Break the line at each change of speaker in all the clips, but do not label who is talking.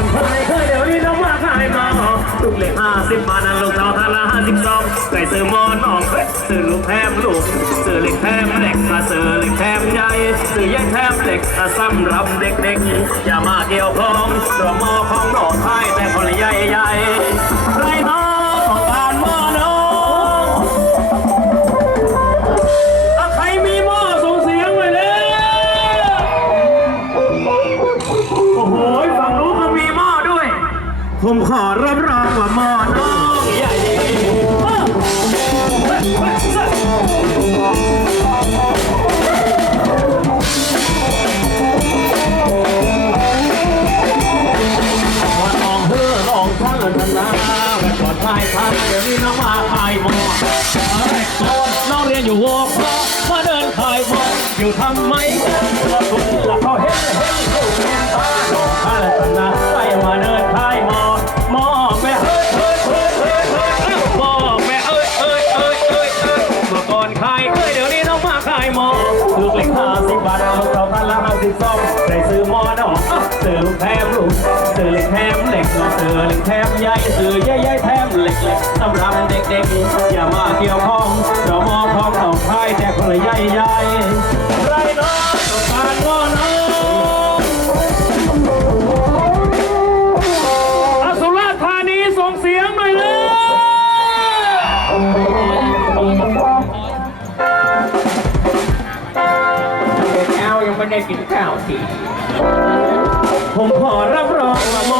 อนพายเคยเดี๋ยวนี้น้องว่าขายมาตุ้งกเลยห้าสิบบาทนั่นลูกเท่าท่าละห้าสิบสองไก่เสือมอนออกเสือลูกแพมลูกเสือเล็กแพมเล็กกระเสือเล็กแพมใหญ่เสือใหญ่แพมเล็กสำหรับเด็กๆอย่ามาเกี่ยวข้องตัวมอของน้องไายแต่คนใหญ่ใหญ่ ลึงแทมใหญ่สื่อใหญ่แทมเล็กเล็กสำหรับเด็กๆ อย่ามาเกี่ยวข้องเรามองของสองไพ่แต่คนละใหญ่ใหญ่ไรน้องการง้อน้อยสุรธานีส่งเสียงหน่อยเลย
เกแยังไม่ได้กินข้าวที
ผมขอรับรองว่า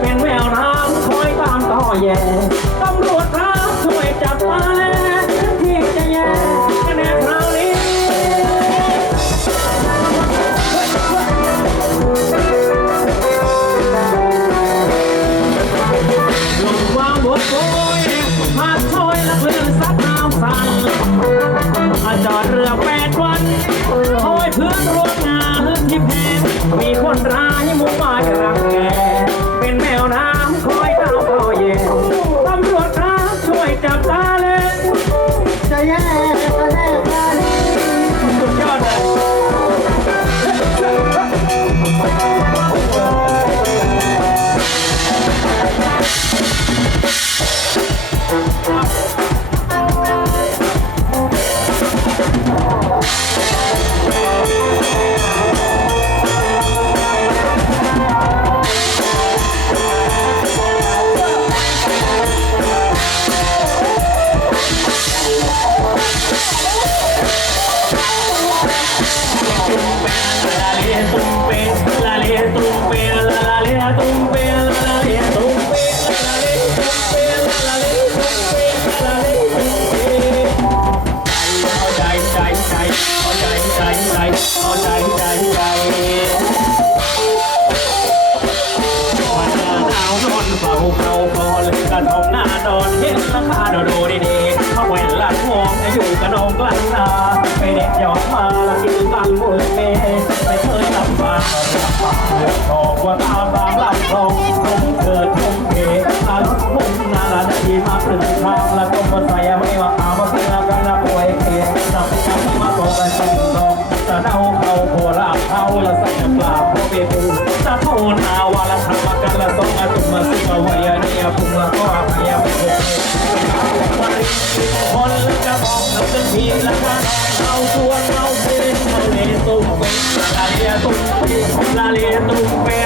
เป็นแมวน้ำคอยตามต่อแย่ตำรวจครับช่วยจับมาที่จะแย่คะแนนคราวนี้ลงวางบทโวยมาดช่วยและคลื่นซัดน้ำสั่นมาจอดเรือแปดวันโอยพื้นร่วงงานที่แพงมีคนร้ายมุ่งมาจะรังแก ไม่เด็ดยอดมาละกินบังบุญเมไม่เคยลำบากลำบากเดือดทอกว่าตาบางลำทองผมเกิดผมเกอารมณ์ผมนานาดีมาตื่นทางละวก็มาใส่ไม่ว่าอามาเพื่อกันละป่วยเกสับสับมาบอกกันสักสองตะเน่าเขาโคราบเขาละใสักปลาโปเปปูตะโทนาวาละธรรมกันละสองอาตุมาสิกาไว้ มีราคาแรเอาตัวเอาเป็นทะเลตุ้มเป็นทะเลตุ้มเป็นทะเลตุ้มเป็น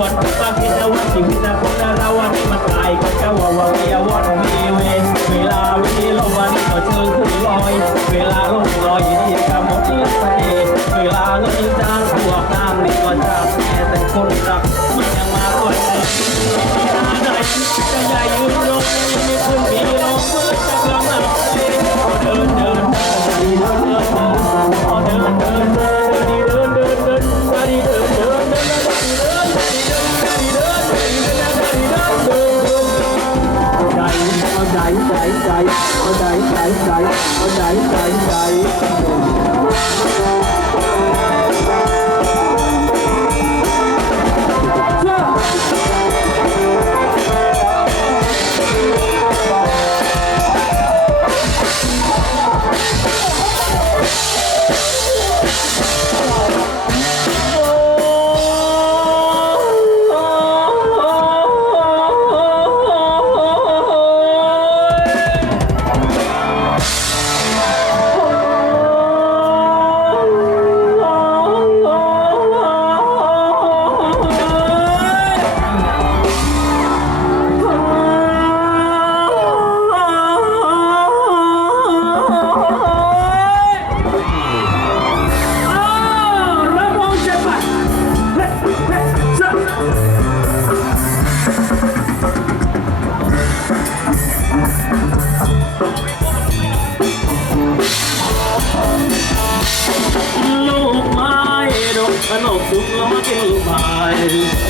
วดมาคิดแล้วว่าชีวิตเราคนเราวันนี้มาตายกันก็ว่าว่าเรียวัน ใจใจเอาใจ ดอกสุกแล้วมากินลูกไม้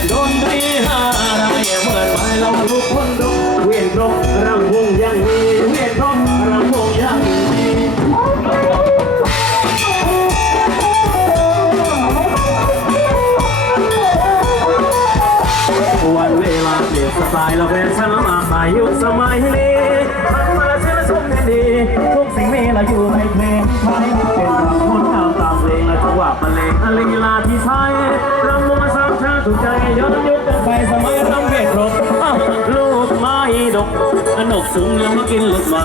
โดนตีหาอะไรเหมือนไม้เราลูกคนดกเวียนรกรำวงยังมีเวียนรกรำวงยังมีวันเวลาเปลี่ยนสไตล์เราเป็นฉันมาหายุคสมัยนี้ทันมาเชื่อชมแค่ดีทุกสิ่งมีเราอยู่ในเพลงไทยเป็น เลงอลีลาที่ใช้รำวงสามชาถูกใจย้อนยุคกันไปสมัยรำเวทรบอ้าวลูกไม้ดกอนกสูงแล้วมากินลูกไม้